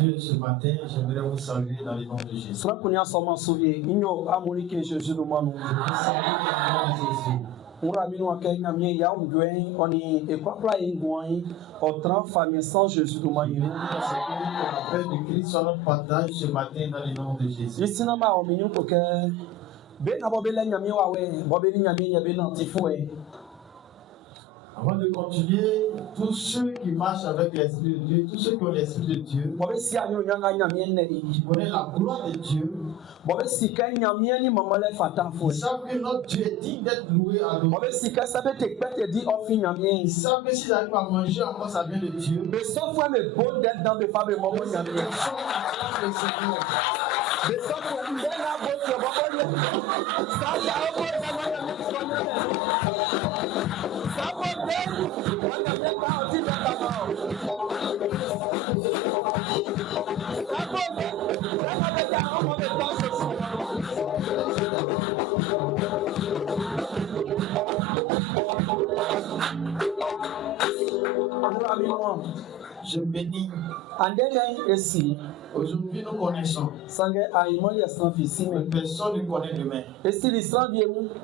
Dieu, ce matin, j'aimerais vous saluer dans le nom de Jésus. Je vous salue dans le nom de Jésus. De Christ soit notre partage ce matin dans le nom de Jésus. Avant de continuer, tous ceux qui marchent avec l'Esprit de Dieu, tous ceux qui ont l'Esprit de Dieu, qui connaissent la gloire de Dieu, ils savent que notre Dieu est digne d'être loué à nous. Ils savent que s'ils arrivent à manger, encore ça vient de Dieu. Je bénis. Aujourd'hui, nous connaissons. Personne ne connaît demain. On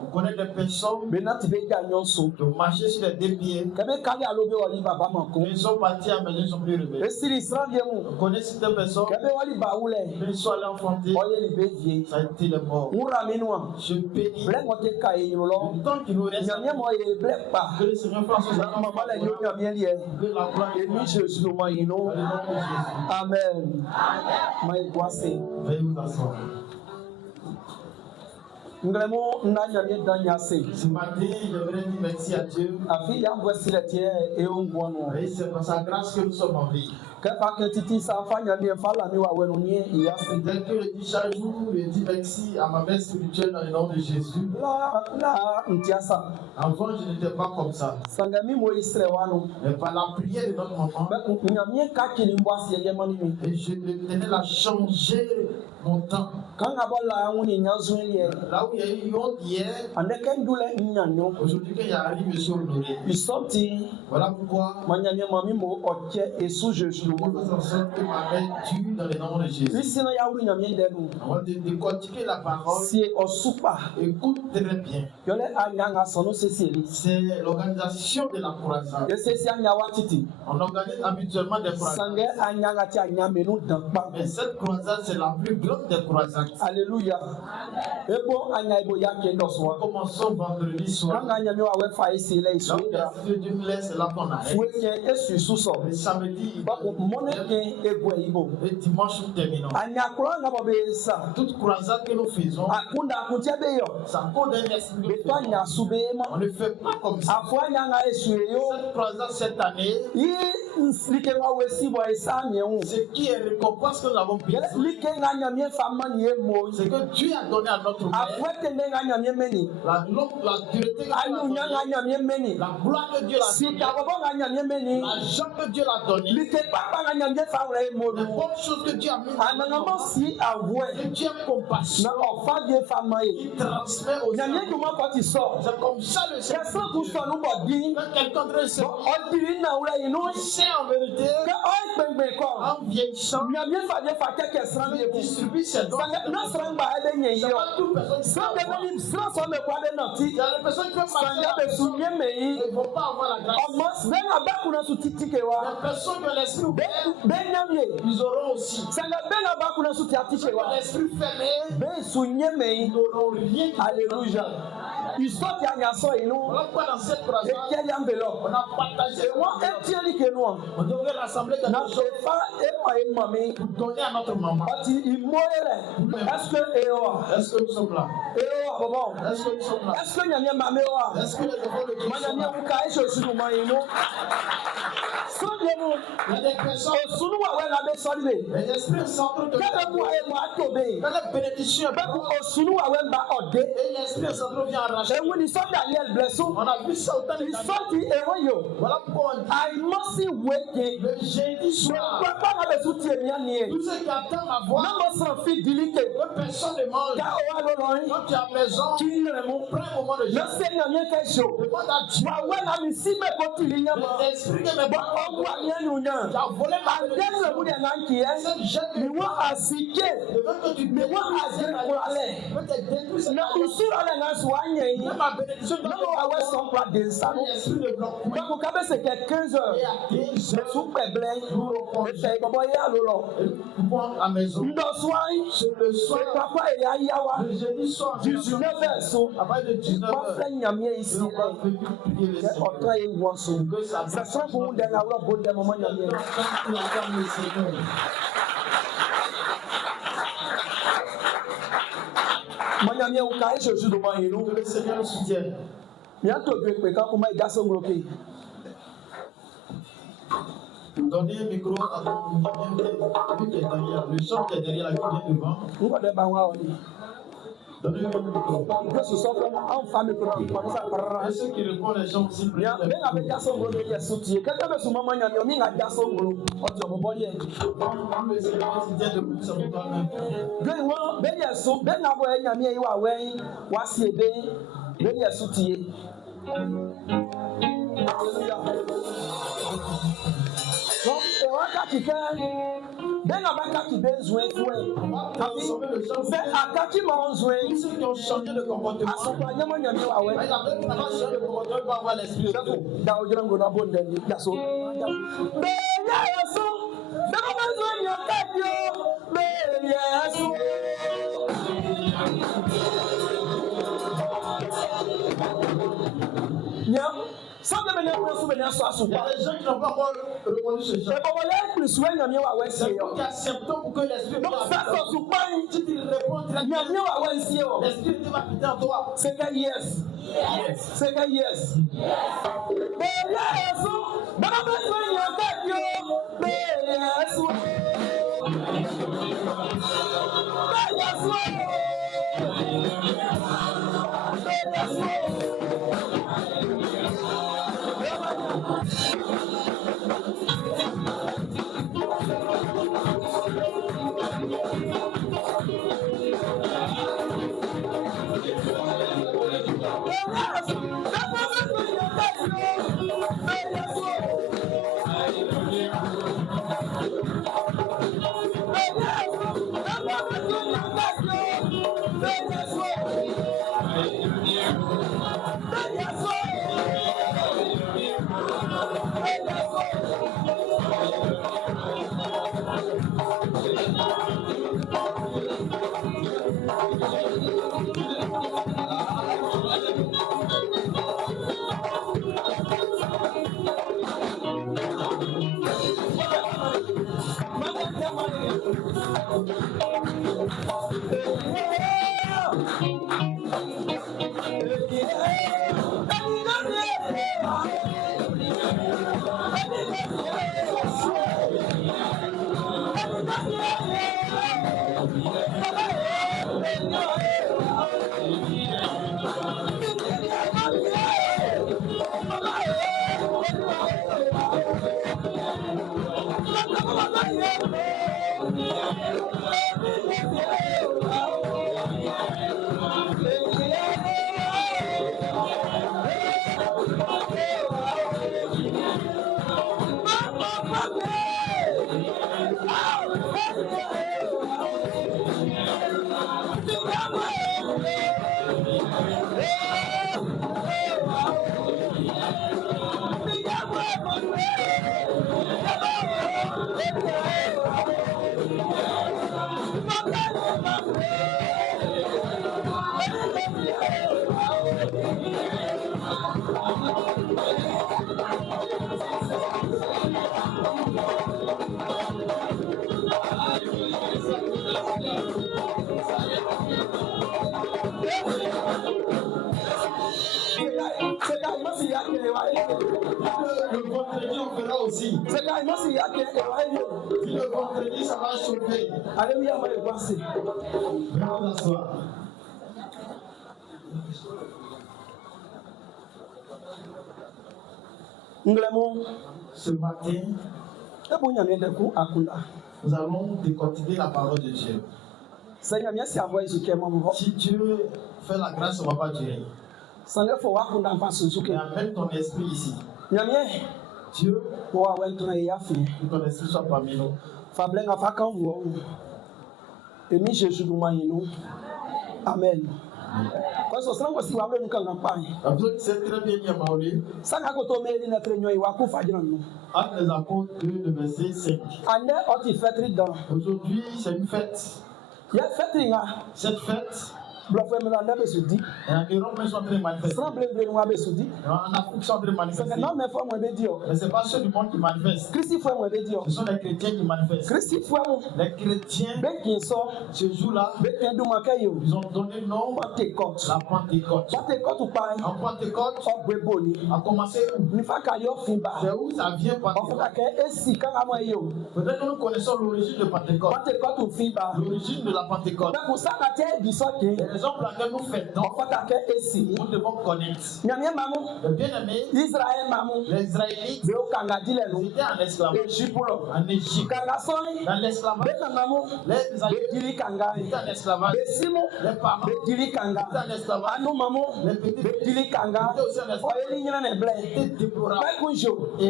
connaît des personnes qui ont marché sur les deux pieds. Ils sont partis à maison, ils sont plus réveillés. On connaît certaines personnes qui sont allés enfanter. Ça a été le mort. Je bénis. Le temps qui nous reste, que le Seigneur fasse que la gloire Amen. Veuillez vous asseoir. Ce matin, j'aimerais dire merci à Dieu. Et c'est par sa grâce que nous sommes en vie. Dès que je dis chaque jour, je dis merci à ma mère spirituelle dans le nom de Jésus. Avant, je n'étais pas comme ça. Mais par la prière de notre maman, et je tenais à changer mon temps. Là où il y a eu une honte hier, aujourd'hui quand il arrive, je suis honoré. Voilà pourquoi on va faire en sorte que ma mère tue dans le nom de Jésus. On va décortiquer la parole. Écoute très bien. C'est l'organisation de la croisade. On organise habituellement des croisades. Mais cette croisade, c'est la plus grande des croisades. Alléluia. Commençons vendredi soir. Là où Dieu me laisse, là qu'on arrête. Le samedi, et dimanche, nous terminons. Toute croisade que nous faisons, ça cause d'un esprit. On ne fait pas comme ça. Cette croisade cette année, ce qui est récompense que nous avons payé, c'est que Dieu a donné à notre mère la dureté, la gloire que Dieu a donnée, l'argent que Dieu a donné, les bonnes choses que Dieu a mis que Dieu a compassion, il transmet aux gens. C'est comme ça le Seigneur. Quand quelqu'un de sait en vérité, en vieillissant, il distribue ses dons. C'est pas toute personne qui va avoir. Il y a des personnes qui peuvent marcher mais ils ne vont pas avoir la grâce. Les personnes qui ont l'esprit ouvert, ils auront aussi. L'esprit fermé, ils n'auront rien. Alléluia. Voilà pourquoi dans cette croisade, on a partagé. On devrait rassembler quelque chose pour donner à notre maman. Est-ce que nous sommes là? Est-ce que nous sommes là? Est-ce que les enfants de Dieu sont là? Il y a des personnes, les esprits sentent que la bénédiction et l'esprit central vient arracher. On a vu ça au temps de Daniel. Voilà pourquoi on dit le jeudi soir, tous ceux qui attendent ma voix, personne ne mange. Quand tu es à la maison, prends un moment de jeûne. Demande à Dieu. L'esprit de mes parents qui a volé ma bénédiction. Cette jeune de moi a siqué. Mais moi a découragé. Ma bénédiction dans l'esprit de bloc. C'est 15 heures. À maison. Le soir, papa et Ayawa. Le jeudi soir, 19h. après de 19h. Ça sera pour nous d'avoir un bon moment. Le Seigneur nous soutient. Donnez un micro à lui qui est derrière, le chant qui est derrière la qui vient devant. Donnez-lui un micro. Et ceux qui répondent les gens aussi. Ceux qui ont changé de comportement, il y a des gens qui n'ont pas encore reconnu ce genre. C'est vous qui acceptons pour que l'esprit vienne. Si tu réponds très bien, l'esprit va quitter en toi. C'est que yes. C'est que yes. Le vendredi, on fera aussi. Le vendredi, ça va chauffer. Alléluia, on va y passer. Venons d'asseoir. Ce matin, nous allons décortiquer la parole de Dieu. Seigneur, merci à vous, Jésus, si Dieu fait la grâce, on ne va pas durer. Seigneur, il faut voir qu'on pense sur et amène ton esprit ici. Dieu, que ton esprit soit parmi nous. Et Jésus nous Amen. C'est très bien dit, Maoli. Actes des Apôtres 2, le verset 5. Aujourd'hui, c'est une fête. Cette fête, en Europe, ils sont en train de manifester. En Afrique, ils sont en train de manifester. Mais ce n'est pas ceux du monde qui manifestent. Ce sont les chrétiens qui manifestent. Les chrétiens, ce jour-là, ils ont donné le nom la Pentecôte. En Pentecôte, a commencé où? C'est où ça vient peut-être que nous connaissons l'origine de Pentecôte. L'origine de la Pentecôte. Les raisons pour lesquelles nous fêtons, nous devons connaître. Le bien-aimé, les Israélites, ils étaient en esclavage. En Égypte. Dans l'esclavage, les Israélites étaient en esclavage. Les parents étaient en esclavage. Les petits étaient aussi en esclavage. C'était déplorable. Et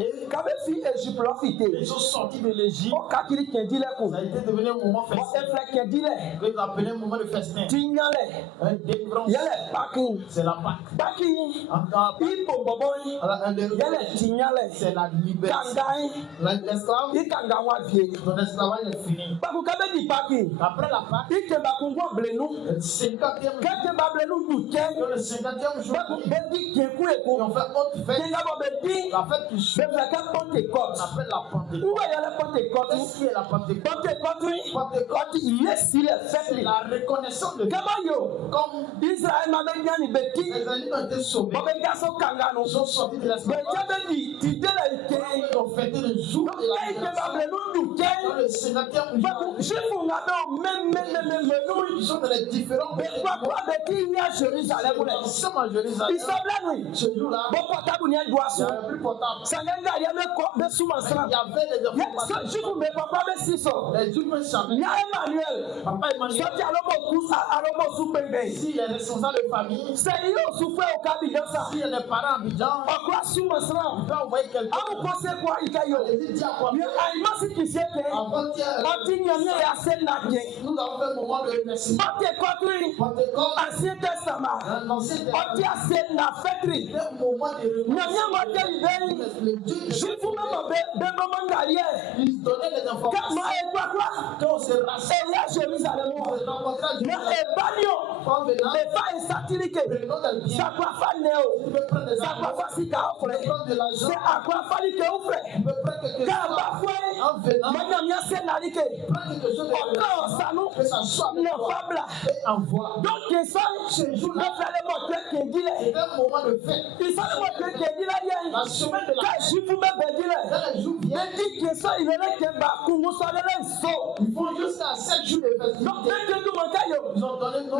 ils sont sortis de l'Égypte. Ça a été devenu un moment festin. Ils appelaient un moment de festin. Un délivrance. C'est la Pâque. C'est la liberté. L'esclave, ton esclavage est fini. Après la Pâque, le 50e jour, ils ont fait autre fête. La fête qui suit. On appelle la Pentecôte. Qu'est-ce qui est la Pentecôte? C'est la reconnaissance de Dieu. Comme Israël ont été sauvés, ils sont sortis de l'esclavage. Ils ont fêté le jour de la libération. Dans le 50e jour, ils sont dans les différents pays. Ils sont à Jérusalem. Ce jour-là, il n'y avait plus portable. Il y avait des informations. Les Juifs savaient. Papa Emmanuel, si les responsables de famille, si les parents à Abidjan, ils peuvent envoyer quelqu'un. Allez-y, dis à quoi? Nous avons fait un moment de remerciement. Pentecôte, Ancien Testament, dans l'Ancien Testament, un moment de remerciement. Ils donnaient les informations. Quand on se rassemble, on se rencontre à le nom d'un bien. Tu peux prendre des argent. Tu peux prendre de l'argent. Tu peux prendre quelque chose. En venant, prends quelque chose de que ça soit avec toi. Et envoie. Ce jour-là, c'est un moment de fête. La semaine de la fête. Dans les jours viennent, ils font jusqu'à 7 jours de festivité. Ils ont donné le nom.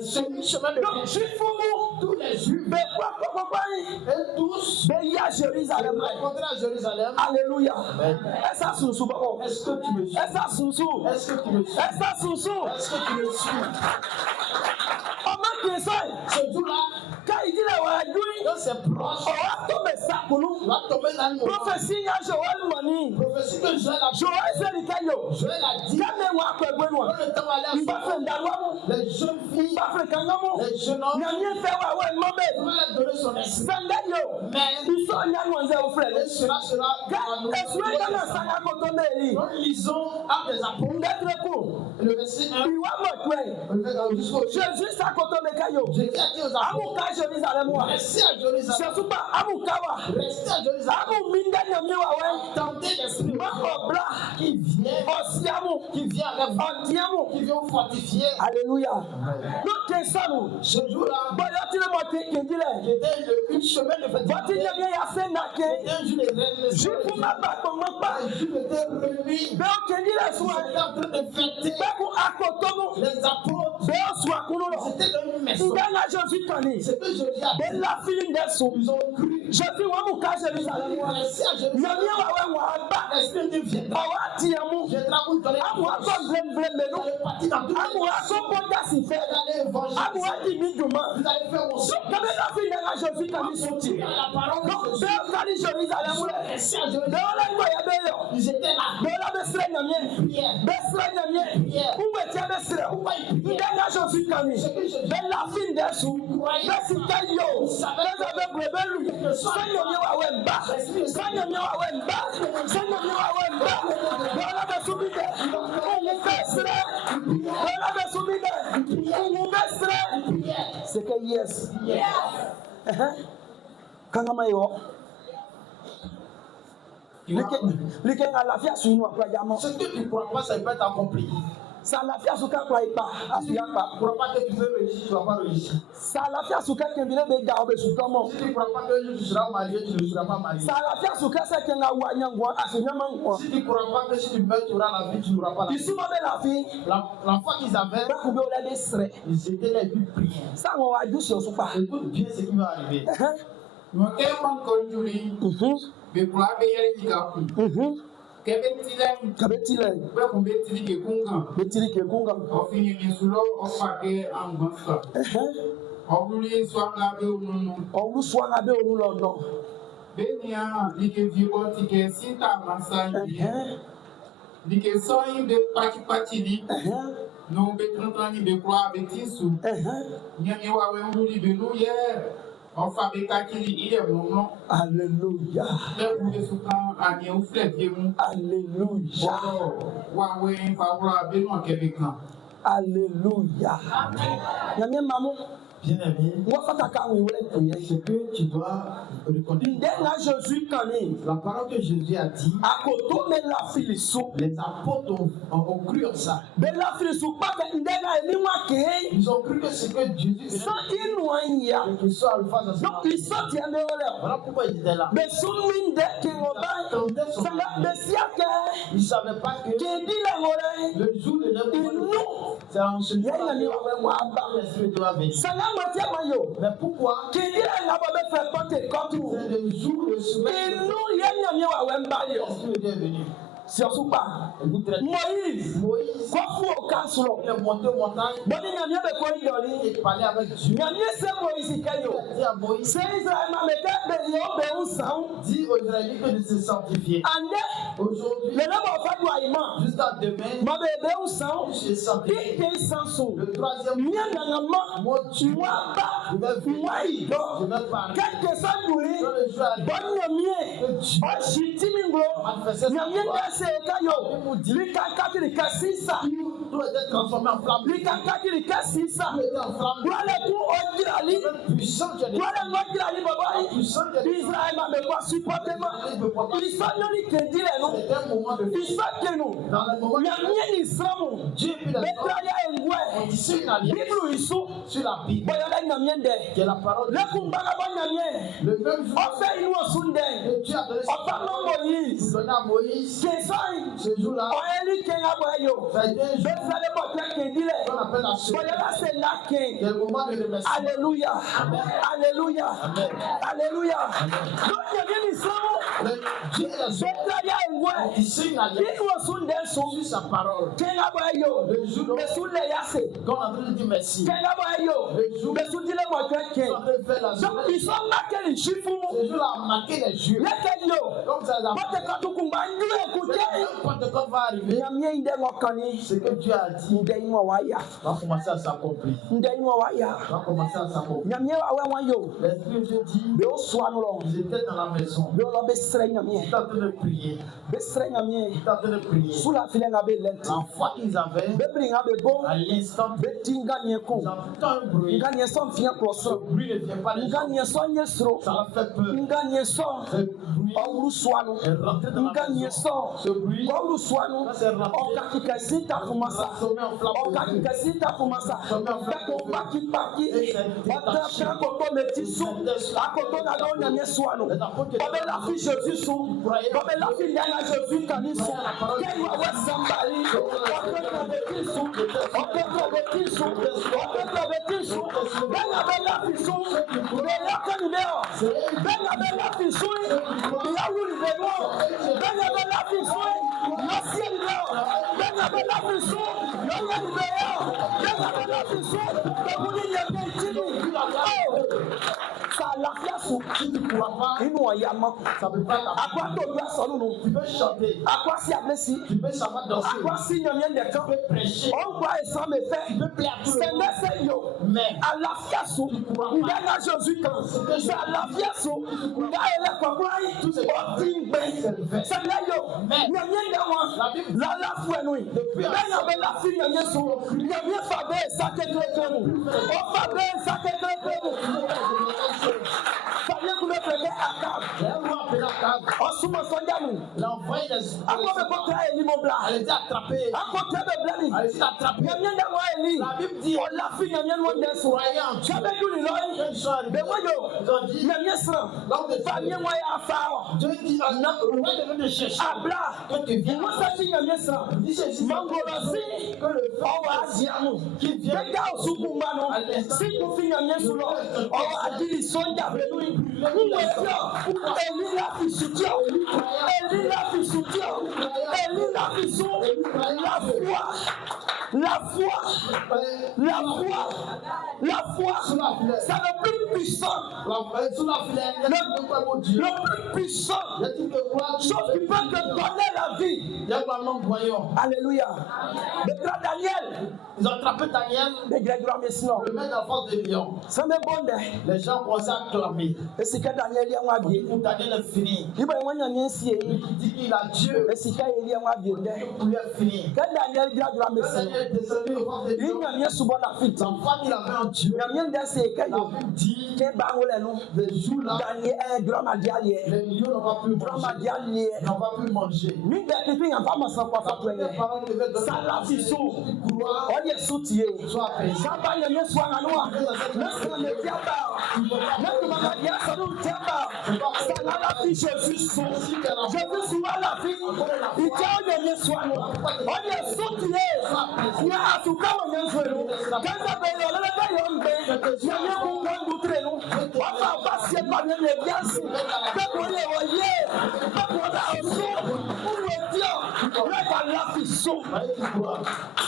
Celui chemin de vie. Tous les Juifs et tous rencontrés à Jérusalem. Alléluia. Est-ce que tu me suis? Est-ce que tu me suis? Est-ce que tu me suis? Ce jour-là, quand c'est proche, tu vas tomber dans le moment. Prophétie que Joël a dit. Quand le temps allait à les jeunes filles, les jeunes hommes, il va leur donner son esprit. Mais il sera nous lisons Actes des Apôtres, le verset 1. Jésus à côté de Jésus a dit aux apôtres, Restez à Jérusalem. restez à Jérusalem. Restez à Jérusalem. Attendez l'esprit qui vient avec vous, qui vient vous fortifier. Alléluia. Ce jour-là, qui était une semaine de fête. C'était un jour de renaissance. Les Juifs étaient réunis. Ils étaient en train de fêter les apôtres. C'était dans une messe. personnes. Jésus kani. C'est que Jésus a dit. De la fille d'Esso. Ils ont cru. Jésus wa mu ka Jérusalem. Nyamia wa wa ba. L'esprit de Dieu viendra. Awa tiamu. Viendra vous donner. Amu akọ blem Vous allez partir dans toutes les Amu akọ bonda si Vous fait. allez évangéliser. Amu adi mi duma. Vous allez faire vos So kame la fille de Jésus kani soti. la parole de Donc Jésus. de kani Jérusalem. De la ngwa ya be yo. Ils étaient là. De la be sre nyamie. Prière. Be sre nyamie. Prière. Uwe tia be sre. Ndanga Jésus kani. De la fille d'Esso. Be si ka yo. Be be brebelu. Sanyo mi wa wemba. Sanyo mi wa wemba. Sanyo mi wa wemba. De la be subide. Uwe be sre. De la be subide. Uwe be sre. C'est que yes. Kangama yo. Like nga lafia su inu akwa jamo. Ce que tu ne crois pas, ça peut être accompli. Sa lafia su ka kwa ipa afiya Tu pa. ne crois pas que tu peux réussir, tu ne vas pas réussir. Sa lafia su ka kembile be da obe su tomo. Si tu ne crois pas que tu seras marié, tu ne seras pas marié. Sa lafia su ka se kenga wa nyangwa asinyama ngwa. Si tu ne crois pas que si tu meurs, tu auras la vie, tu n'auras pas la vie. Isuma be lafi. La foi qu'ils avaient, Ba kube ole be sre. ils étaient là et puis priaient. Sa ngo wa ju so su pa. Écoute bien ce qui va arriver. Kabetile. Betili ke kunga. Olu swanga be olu lono. Dike sonyi be pati li, no be trantani be kwa be tisu. Nyami wa we nguli be nou ye, ofa be kakili iye mono. Alléluia. Le be sukan anye ou flet ye mou. Alléluia. Wa we favora be nou kebe kan. Alléluia. Nyame mamu. Bien-aimé, Wafata ka wi wele prier. ce que tu dois reconnaître, Ndenga Jésus kani. la parole que Jésus a dit, Akoto me la filisu. les apôtres ont cru en ça. Be la filisu pa ke ndenga eliwa ke. Ils ont cru que ce que Jésus Sa venait inu anya. de que soit alpha, ça Donc sera. il sorti ande ole. Voilà pourquoi ils étaient là. Be sumi nde ke ngoba. Sanga be siake. Ils ne savaient pas que Ke di la ngore. le jour de leur Inu. c'est en ce jour Yenga ni wa wa ba. que l'Esprit doit venir. Sanga matia mayo. Mais pourquoi? Ke di la ngaba be fe kote kotu. C'est le jour de semaine Inu yenga mi wa wemba que yo. l'Esprit est venu. Surtout pas. Écoute très bien. Moïse. Moïse, Kwa fu o kasro. il est monté aux montagnes Boni nyamie be ko idori. et parlait avec Dieu. Nyamie se Moïse kayo. Il a dit à Moïse, Se Israël ma meke be yo be usan. dis aux Israélites de se sanctifier. Ande Aujourd'hui, le nabo fa do ayima. jusqu'à demain, Ma be usan. je sanctifie. Ike sanso. Le troisième jour, Nya nangama. moi Dieu, Mwa ba. je vais Mwa venir. ido. Je vais parler. Keke sanduri. Quand le jour arrive, Bon nyamie. O shitimi nglo. Nyamie da se kayo. Likakati likasisa. tout était transformé en flamme. Likakati likasisa. Tout était en flamme. Wale ku ojirali. Puissant que des Wale ngojirali baba. puissant que des Israël ma be kwa supportement. Isanyoni kendile no. C'était un moment de fête. Isakenu. Dans le moment Nyamie ni samu. Dieu puis les hommes Betraya ont engwe. tissé une alliance Biblu isu. sur la Bible, Boyale nyamie nde. qui est la parole de Dieu. Lekumbaga ba nyamie. Le même jour Ofe inu osunde. que Dieu a donné Ofa no Moïse. donné à Moïse, Kesai. ce jour-là, Oyeli kenga boyo. ça a été un jour Betraya botre kendile. qu'on appelle la semaine. Boyala se la C'est ken. le moment de remercier. Alléluia. Alléluia. Amen. Alléluia. Donc nyamie ni samu. Le Dieu et les hommes Betraya ont engwe. tissé une alliance Inu osunde so. sur sa parole. Kenga boyo. Le jour où Mesule yase. on est en train de dire merci. Kenga boyo. Le jour où Mesudile botre on est ken. en train de faire la Donc journée. ils sont marqués les chiffres. Ce jour-là a marqué les yeux. Leke yo. Comme ça, la Bote katukumba ndue kuche. Pentecôte va arriver. Nyamie inde ngokani. Ce que Dieu a dit Nde inwa waya. va commencer à s'accomplir. Nde inwa waya. Va commencer à s'accomplir. Nyamie awe wanyo. L'Esprit de Dieu dit, Be oswanu lo. ils étaient dans la maison. Be lo be sre Ils nyamie. étaient en train de prier. Be sre nyamie. Ils étaient en train de prier. Sula filenga be lenti. La foi qu'ils avaient, Be bringa be bon. à l'instant, Be tinga nyeko. ils entendent un bruit. Nga nyesɔ fiɛ Ce kplɔsɔ. bruit ne vient pas des Nga gens. nyesɔ nye sro. Ça leur fait peur. Nga nyesɔ Ce bruit ɔwulu suanu. est rentré dans Nga la maison. nyesɔ Ce bruit ɔwulu suanu. Ɔkakikasi ta fumasa. transformé en flamme de feu. Ɔkakikasi ta fumasa. Bɛko paki. Ɔtɛ koto meti su. Akoto na lɔ nyamie suanu. Ɔbɛ lafi Jésus su. Ɔbɛ lafi nyanya Jésus kani su. Kɛyi wa wɛ sambali. Ɔtɛ na meti su. Ça peut pas tu peux chanter. Tu peux savoir danser. Tu peux prêcher. Tu peux plaire à tout le monde. Mais à la fiasse, il y a Jésus quand c'est à la fiasse, il y a la campagne, c'est là mais la foi nous. Depuis la fille il y a bien Fabé ça que Fabé ça que Fabien vous me faites l'envoyer elle était attrapée. Elle était attrapée. La Bible dit la fille croyante. Dieu dit de chercher. Qui vient la foi, c'est le plus puissant. Le plus puissant. Chose qui peut te donner la vie. Alléluia. Daniel. Ils ont attrapé Daniel. Le mettre en face de lion. Les gens commencent à clamer. Pour Daniel est fini. Il dit qu'il a Dieu. Pour lui est fini. Daniel est descendu au face de lion. Sa femme il avait un Dieu. La Bible dit les jours là, les lions n'ont pas pu manger.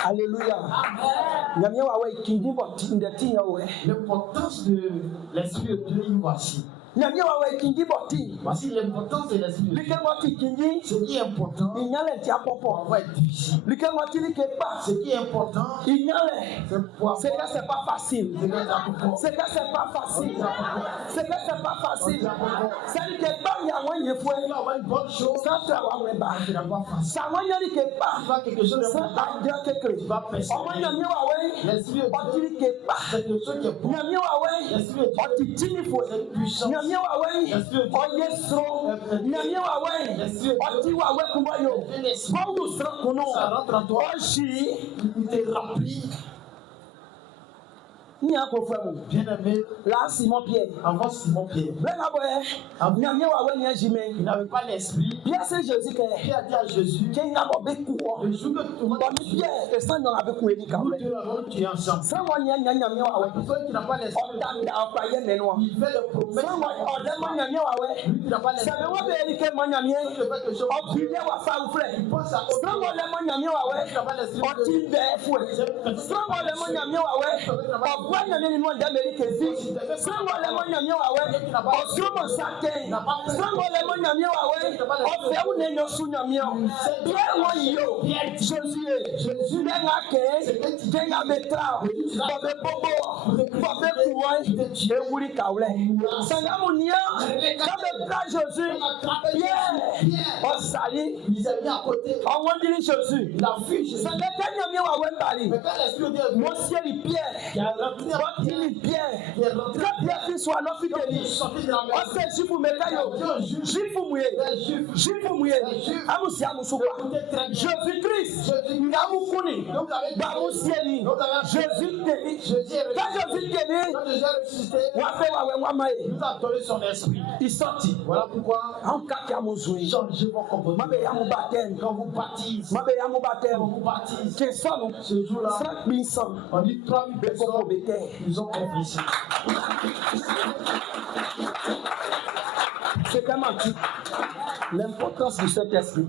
Alléluia. L'importance de l'esprit de Dieu, voici. Voici l'importance de l'esprit. Ce qui est important, on va être difficile. Ce qui est important, c'est que c'est pas facile. C'est que c'est pas facile. C'est que c'est pas facile. C'est que pas y a une fois. Une bonne chose, ça travaille pas. Ça va y aller quelque part. Quelque chose de ça a déjà quelque chose. On va y aller l'esprit on dit que pas. C'est quelque chose qui est bon. L'esprit on dit qu'il faut. Puissant. On est strong. On dit wa kumba yo. Quand nous serons ça rentre en toi. Il te remplit. Bien-aimé, là Simon Pierre. Avant Simon Pierre. Il n'avait pas l'esprit. Pierre c'est Jésus qui a dit à Jésus. Le jour que tout le monde Pierre et ça n'en avait pas nous tu es ensemble. Ça moi nya personne qui n'a pas l'esprit. Il fait le promesse. Lui qui n'a pas l'esprit. Jésus-Christ Nyamukuni. Donc vous avez Bamusieli. Jésus guérit. Quand Jésus guérit, quand Jésus a ressuscité, il nous a donné son esprit. il sortit. Voilà pourquoi changez vos comportements. Quand vous baptisez, ce jour-là, on dit 3000 personnes nous ont confié. C'est comment l'importance du Saint-Esprit.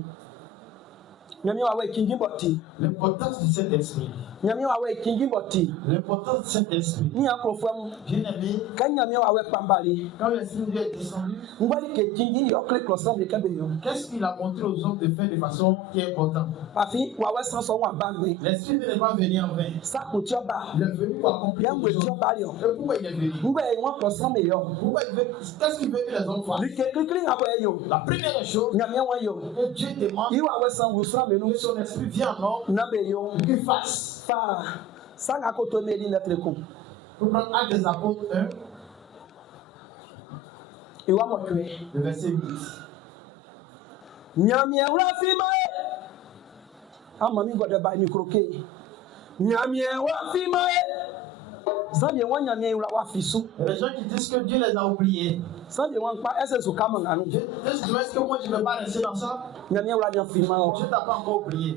L'importance du Saint-Esprit. L'importance du Saint-Esprit. Bien aimé, quand l'Esprit est descendu, qu'est-ce qu'il a montré aux hommes de faire de façon qui est importante? L'Esprit n'est pas venu en vain. Il est venu pour accomplir les choses. Et pourquoi il est venu? Qu'est-ce qu'il veut que les hommes fassent? La première chose que Dieu demande, que son esprit vienne en homme, qu'il fasse. Pour prendre Actes des Apôtres 1, le verset 8. Les gens qui disent que Dieu les a oubliés. Est-ce que moi je ne vais pas rester dans ça? Dieu ne t'a pas encore oublié.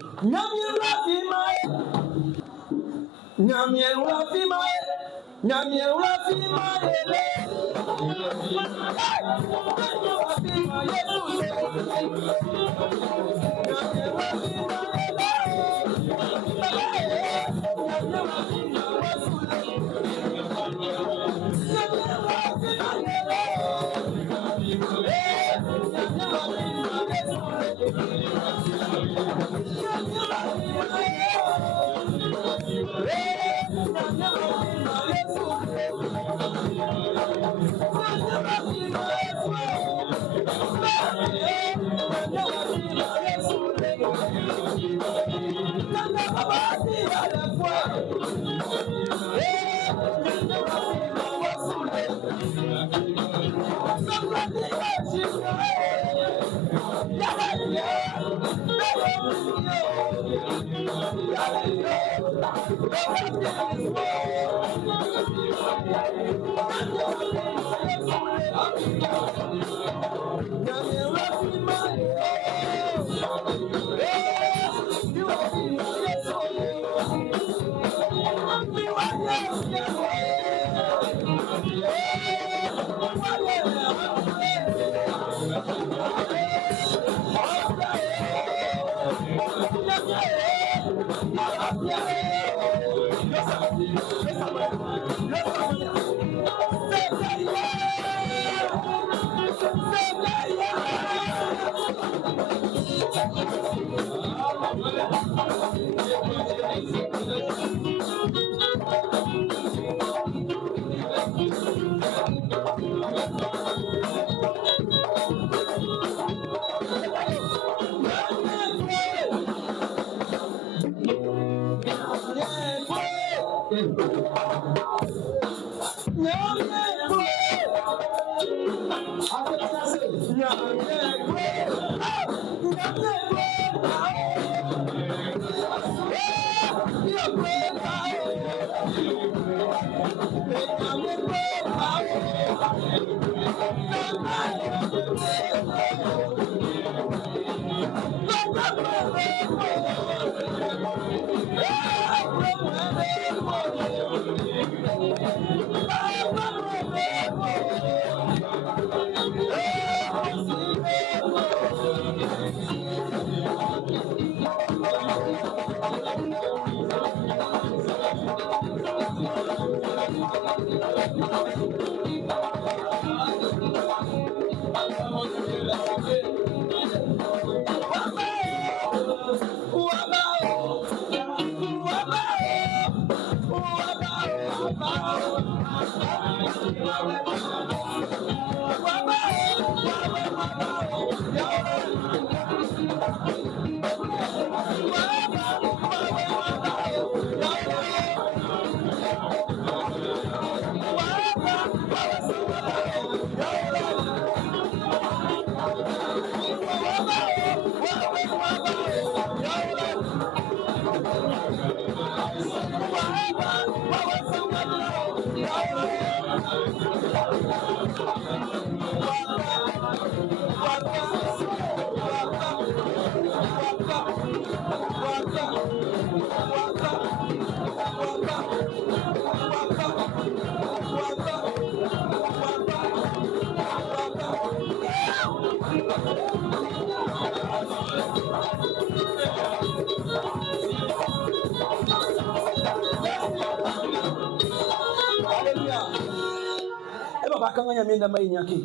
ba kan nyame da mai nyake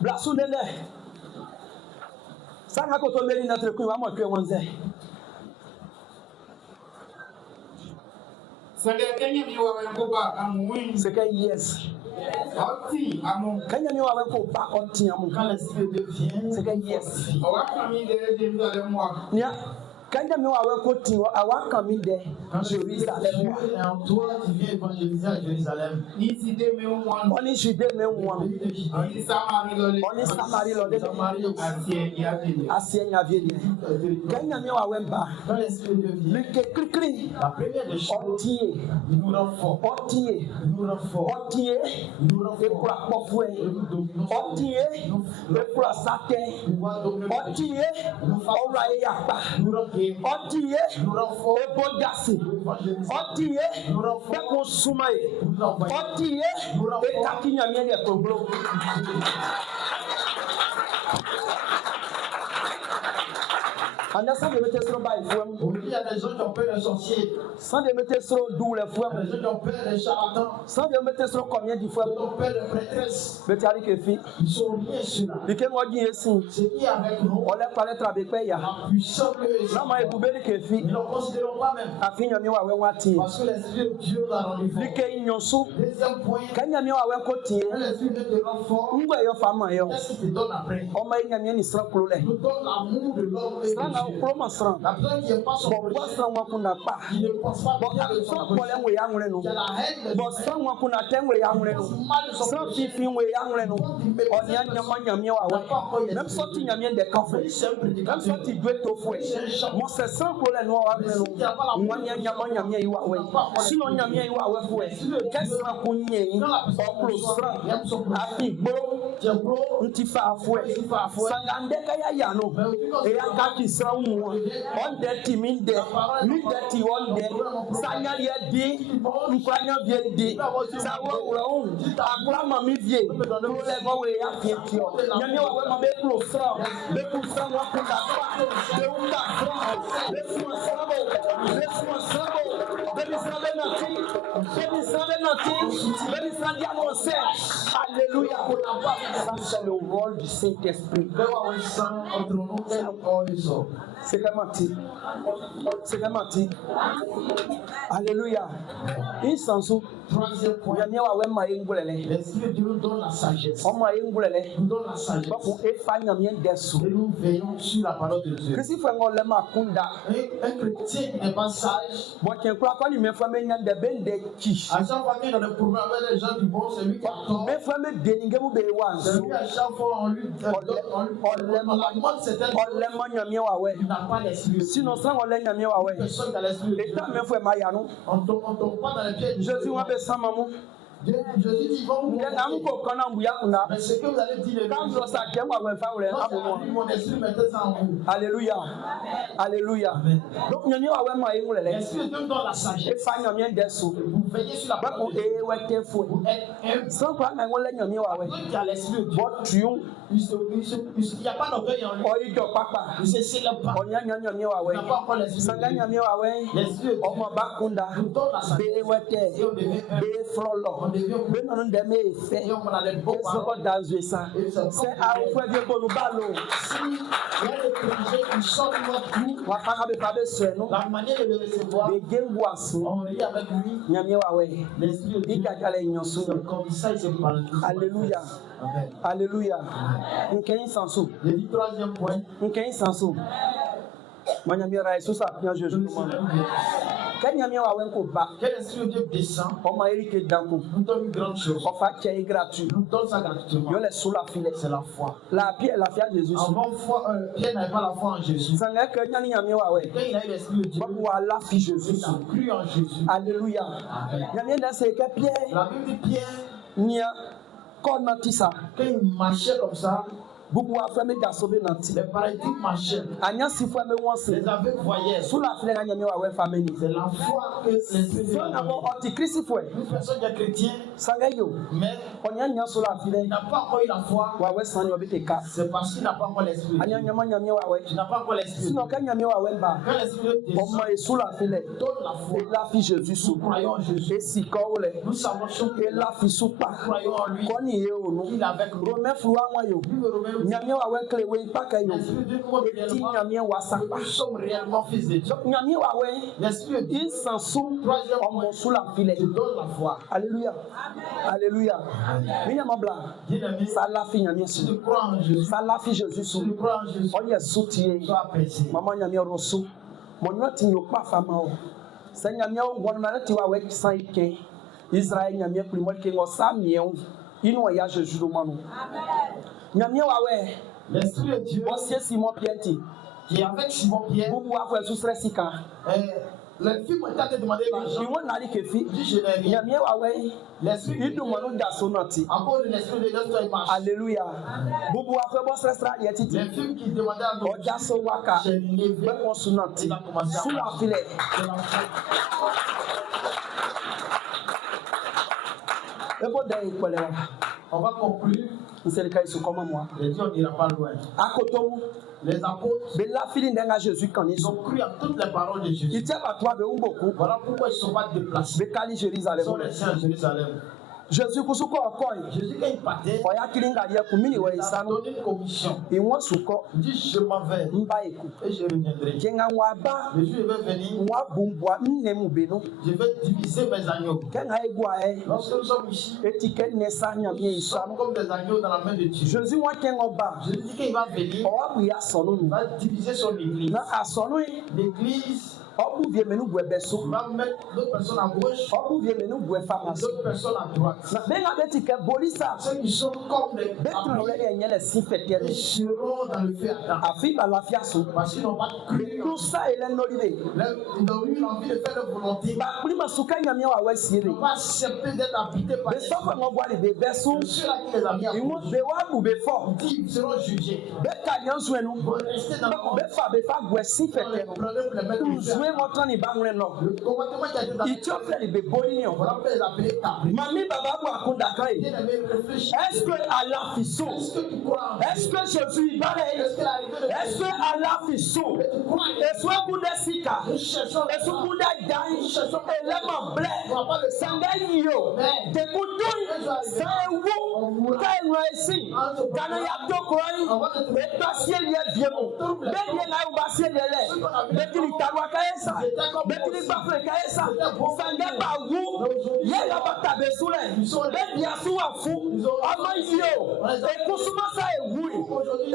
blasu dele sanga ko to meri na treku wa mo twe wonze sanga kenya mi wa ko ba amuin c'est que yes oti amu kenya mi wa ko ba oti amu Quand l'esprit de Dieu vient, c'est que yes o wa kami de Jérusalem wa nia kenya mi wa ko ti awa kan mi de quand Jérusalem Dieu est en toi, tu viens évangéliser à Jérusalem. ni ti de me won oni jude me won oni samari lo le oni samari lo de asie ya de asie nya vie de kenya mi wa ba Quand l'esprit de Dieu vient, le ke krikri la première des choses, oti il nous rend fort. oti Il nous rend fort. oti Il nous rend e fort. kura pofue oti e kura sate Il va dominer. oti ora e yapa Il nous rend guéri. oti Il nous rend fort. e bodasi Évangéliser. oti e ko suma e Il nous envoie. oti e takinya mi de koglo anda sa de mete sro ba ifuam Aujourd'hui, il y a des gens qui ont peur des sorciers. sans de mete sro doule Il fuam y a des gens qui ont peur des charlatans. sans de mete sro combien di fuam Ils ont peur des prêtresses. beti ali ke fi Ils sont liés ceux-là. dike ngoji yesin Ce qui est avec nous, ole pale trabe pe ya la puissance que les na ma ebubeli ke fi ils ne considèrent pas même. afinya mi wa we wati Parce que l'esprit de Dieu nous a rendu fort. dike nyoso Deuxième point, kanya mi wa we ko tie quand l'esprit de Dieu te rend fort, ngwe yo fama yo qu'est-ce qu'il te donne après? o ma nya mi ni sra klo le Il nous donne l'amour de l'homme et de sra na Dieu. klo ma sra La personne qui n'est pas son bo wa prochain, sra wa kuna pa qui ne pense pas bo bien de sra son ko le prochain, ngwe ya ngure no qui a la haine de bo Dieu, sra wa kuna te ngwe ya ngure no sra fi fi ngwe ya ngure no o nya nya ma nya mi wa we même so ti nya mi de ka fo c'est un même prédicateur. so ti dwe to fo mo se sra klo le no wa ngure no mo nya nya ma nya mi yi wa we sino nya mi yi wa we fo e kesra ko nye o klo sra afi gbo Tu es gros, nti fa afo e sangande ka ya ya no e ya ka ki sra wu on de ti mi de ti on de sanya ye di nkwanya vie di sa wo wo akura ma mi vie ko le go we ya fi ti o nya mi wa we ma be klo sra wa ku da pa de un da sra be su sra bo be mi sra be na ti be mi sra dia no se alléluia ça c'est le rôle du Saint-Esprit fais voir un sang entre nous et encore les autres. c'est vraiment ti alléluia insansu Troisième point, nyame wa we ma engulele l'esprit de Dieu nous donne la sagesse. o ma engulele Nous donne la sagesse. bako e fa nyame desu Et nous veillons sur la parole de Dieu. krisi fa ngole ma kunda Un chrétien qui n'est pas sage, bo ken kura kwa ni me fa me nyande bende ki à chaque fois qu'il y a des problèmes avec les gens du monde, c'est lui qui a tort. me fa me deni ngemu be C'est wanzu lui à chaque fois on lui demande certaines choses. ole ma nyame wa we Il n'a pas l'esprit. sinon sans ole nyame wa we Personne qui a l'esprit. de et Dieu. ta me fa ma ya no On tombe pas dans les pieds de Jésus wa be sama mu Jésus dit, vont vous nde na mu ko kana mbu ya kuna mais ce que vous allez dire, quand je sa ke wa we fa ure quand abu mo c'est mon esprit mettez ça en vous. alléluia alléluia donc nyame wa we ma engulele L'esprit de Dieu nous donne la e sagesse. fa nyame desu Vous veillez sur la bako parole de Dieu. e wete fo Vous êtes sans quoi na ngole nyame wa we un qui a l'esprit de Dieu. bo trion Il n'y a pas d'orgueil en lui. o ijo papa Il ne célèbre pas. onya nyame wa Il we n'a pas encore l'esprit de sanga Dieu. nyame wa we L'esprit de Dieu omo bakunda nous donne la be sagesse. wete Et on devient un. be frolo be no nde me fe Et on a les beaux que so paroles. dazu ça c'est a fo bi bonu balo Si il y a des préjugés qui sortent de notre bout, wa fa be fa be so no la manière de le recevoir, be gengu asu on rit avec lui. nyame wa we L'esprit de Dieu, ikakale nyosu comme ça, il se parle. alléluia Amen. alléluia nken sanso Je dis troisième point. nken sanso manyame ra yesu sa pia Je jesu ne sais ko même pas. kan nyame wa we ko ba Quel esprit de Dieu descend, o ma erike danko nous donne une grande chose. o fa che gratuit Nous donne ça gratuitement. yo le sous la file C'est la foi. la fia Jésus Avant, Pierre n'avait pas la foi en Jésus. sanga ke nyani nyame wa we Quand il a eu l'esprit de Dieu, ba wa la fi Jésus il a cru en Jésus. alléluia Amen. nyame da se ke Pierre La Bible dit Pierre, nia kona tisa quand il marchait comme ça, Bubu a fait mes garçons benanti. Les paralytiques marchaient. Anya si fois me wansi. Les aveugles voyaient. Sous la file anya me wa we family. C'est la foi que l'esprit de Son abo antichrist fois. Une personne qui est chrétien, Sangayo. mais Onya nya sous la file. il n'a pas encore eu la foi. Wa we san yo beteka. C'est parce qu'il n'a pas encore l'esprit. Anya nya ma nya me wa we. Tu n'as pas encore l'esprit. Sinon quand nya me wa we ba. Quand l'esprit de Dieu Omo e sous la file. donne la foi, Et la fi Jésus sous. nous croyons en Jésus. Et si ko le. Nous savons que Et la fi sous pas. nous croyons en lui. Koni ye o no. Il est avec nous. Romain flua wa yo. Lui, le Romain, Nya me wa we kle we pa ka yo. l'esprit de Dieu nous montre Et ti réellement nya me wa sa que pa. nous sommes réellement fils de Dieu. Nya me wa we. L'esprit de Dieu Il s'en sous. Troisième Omo point, sous la file. te donne la foi. Alléluia. Alléluia. Mina mabla. Bien-aimé, Ça la fi nyame si tu sous. crois en Jésus, Ça la fi Jésus si tu sous. crois en Jésus, Oye sotie. sois apaisé. Mama nyame roso. Mo nyoti yo pa fama o. Sa nyame o ngwan na ti wa we san ike. Israël nyame kuli mo ke ngo sa mien. Inu ya Jésus do manu. Amen. Nyame wa we. L'esprit de Dieu O sie Simon Pienti. qui est avec Simon Pierre, Bubu wa fo sous sika. le film a été demandé l'argent. Iwo na ri kefi. Il dit je n'ai rien. Nyame wa we. L'esprit de Idu manu da so nati. à cause de l'esprit de Dieu, toi, il marche. Alléluia. Bubu wa fo bo sestra ye titi. Les films qui demandaient à nous, Oja so waka. j'ai levé. Ben on sunanti. Sous la filet. C'est la foi. Ebo dai kwele wa. On va conclure. Nseli kai su koma moi. Les dieux n'ira pas loin. Akotomu. Les apôtres, Be la fili ndenga Jésus kan ils iso. ont cru à toutes les paroles de Jésus. Itia ba toi be umboku. Voilà pourquoi ils ne sont pas déplacés. Be kali Ils Jérusalem. sont restés à Jérusalem. Jésus kusuko okoi. Jésus, quand il partait, Oya kilinga dia kumini wa il a isanu. donné une commission. Iwon suko Il dit je m'en vais mba eku. et je reviendrai. Kenga waba Jésus va venir, wa bumbwa nemu beno. je vais diviser mes agneaux. Kenga egwa e. Lorsque nous sommes ici, Etiket nesa nyamie nous sommes isanu. comme des agneaux dans la main de Dieu. Jésus wa kenga ba. Jésus dit qu'il va venir, Owa bu ya sonu. il va diviser son église. Na asonu L'église obu vie menu bwe beso. va mettre d'autres personnes à gauche Obu vie menu bwe et famasi. d'autres personnes à droite. Na benga beti ke bolisa. Ceux qui sont comme des Betu no amis, le enyele si fetiere. ils seront dans le feu ardent. Afi ba lafia so. Parce qu'ils n'ont pas cru. Tout ça ele noribe. Ils ont eu envie de faire leur volonté. Ba prima suka nyamia wa Ils wesiere. n'ont pas accepté d'être habités par Be les sofa ngo bwali be beso. ceux-là qui les ont mis à Iwo gauche. be wa bu be fo. Ils seront jugés. Be ka nyansu enu. Ils vont rester dans le monde. Be fa be fa gwesi Dans les fetiere. problèmes pour les mettre au feu Uzwe ardent. moto ni bangre no. Le comportement qui a été dans Ethiopia li be boli ni o. voilà pourquoi les appeler tapés. Mami baba bu akunda kai. Bien-aimé, réfléchis. Est-ce que Allah fiso? Est-ce que tu crois en Dieu? Est-ce que Jésus Est-ce ibare? que l'arrivée de Est-ce que Allah fiso? tu crois en Dieu? Esu ekunde sika. Nous cherchons Esu kunde dai. Elema ble. On va pas le Sanga yo. Tekudun. Saewu. Kaenwa esi. Kana ya dokoi. Etasie liye viemo. Bebie na ubasie lele. Bekili tarwa kaesa. Bekili bafle kaesa. Sanga ba wu. Yega batabe sule. Bebie asuwa fu. Ama yo. Ekusuma sa ewu.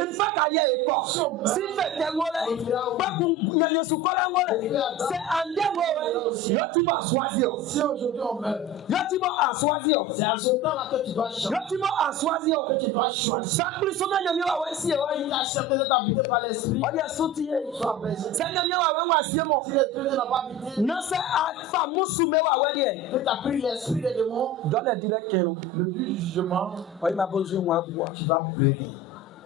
Nfa ka ye eko. Si fete ngole. Bakun nyanye sukola ngole. Se ande ngole. Yotiba aswazio. Si aujourd'hui on meurt, Yotiba aswazio. c'est à ce temps-là que tu dois changer. Yotiba aswazio. Que tu dois choisir. Sakuri sona nyame wa wesi e wa Si tu acceptes d'être habité par l'esprit, Odi asuti e. sois apaisé. Se nyame wa wa asie mo. Si l'esprit n'a pas habité, Na se afa musume wa we de. que tu as pris l'esprit des démons, Don le dire kenu. le but du jugement, Oyi ma bozu nwa agwa. tu vas pleurer.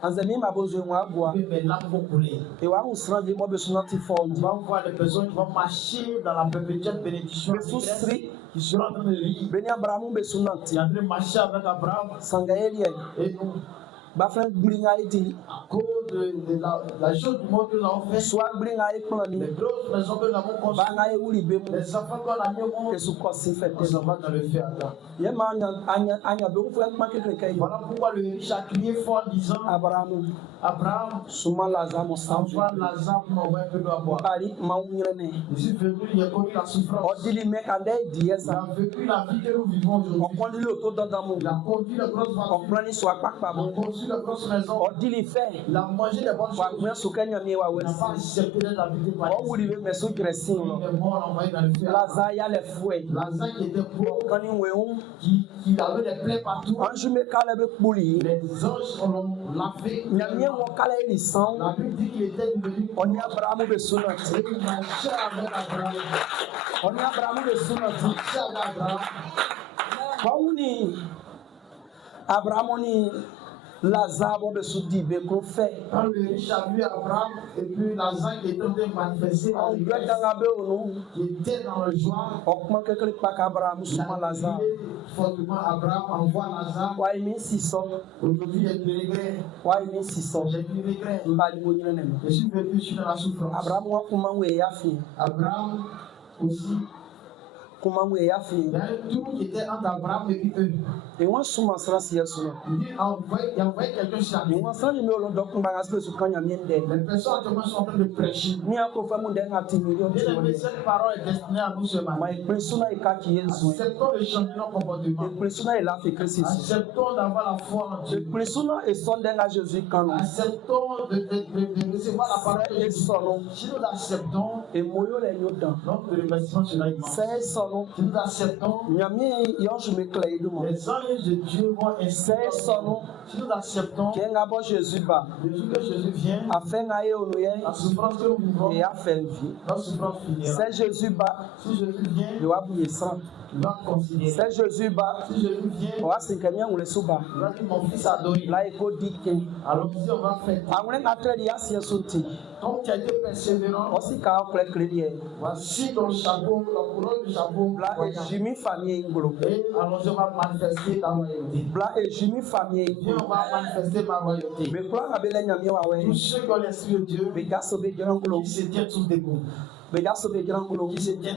Anzemi ma bozu nwa agwa. Oui, mais là, vont couler. E wa usran de mo be sunati fo. Tu vas voir des personnes qui vont marcher dans la perpétuelle bénédiction Be susri. qui seront en train de rire. Beni Abrahamu be Tu sunati. es en train de marcher avec Abraham Sanga elie. et nous, Ba fran gbringa iti. à cause de la chose du monde que nous avons fait, Soa gbringa e plan les ni. grosses maisons que nous avons Ba construites, nga e wuli be mu. les enfants qu'on a mis au monde, Ke su kosi on fete. s'en va dans le feu ardent. Ye ma anya be fu ma kekere kai. Voilà pourquoi le riche a crié fort en disant, Abrahamu Abraham, suma lazamo sanju. envoie Lazare pour m'envoyer un peu d'eau à boire. Bari ma unyrene. Je suis venu, il a connu la souffrance. Odili me kande Il diesa. a vécu la vie que nous vivons aujourd'hui. Okondi le to dandamu. Il a conduit les grosses voitures. Oplani so akpakpa Il a mu. construit les grosses maisons. Odili fe. Il a mangé les bonnes Wa choses. gbe so kanya mi wa Il n'a wesi. pas accepté d'être habité par O wuli be meso gresin Il lo. est mort envoyé dans le feu. Laza ya le fue. Lazare qui était pauvre, Kani weun. qui avait des plaies partout. Anju me kale be kpuli. Les anges l'ont lavé. Nyamie wo kale ri san. La Bible dit qu'il était devenu Oni Abrahamu be sunati. et il marchait avec Abraham. Oni Abrahamu be sunati. Il marchait avec Abraham. Wawuni Abrahamu ni Lazare bon besoin de qu'on fait. Quand le riche a vu Abraham et puis Lazare qui était en train de manifester la On doit qui était dans la joie. Augmente quelque part qu'Abraham souvent Lazare. Fortement Abraham envoie Lazare. Ouais, 1600. Aujourd'hui, il y a du regret. Ouais, 1600. J'ai du regret. Je suis venu, je suis dans la souffrance. Abraham, comment est yafi? Abraham aussi. Comment est yafi? Il y a un tour qui était entre Abraham et puis eux. Et moi, je suis en si il dit envoyé quelqu'un chez lui. Les personnes sont en train de prêcher. Et cette parole est destinée à nous ce matin. Acceptons le changement comportement. Acceptons d'avoir la foi en Dieu. Acceptons de recevoir la parole de Dieu. Si nous acceptons, notre remerciement sera immense. Si nous acceptons, les anges de Dieu vont essayer. Si nous acceptons, le jour que Jésus vient, la souffrance que nous vivons, notre souffrance finira. Si Jésus vient, il va considérer. Si Jésus vient, il va dire mon fils adoré. Alors si on va faire, comme tu as été persévérant, voici ton chapeau, la couronne du chapeau. Et alors on va manifester ta royauté. Et on va manifester ma royauté. Tous ceux qui ont l'esprit de Dieu, qui se tiennent tous debout. Qui se tiennent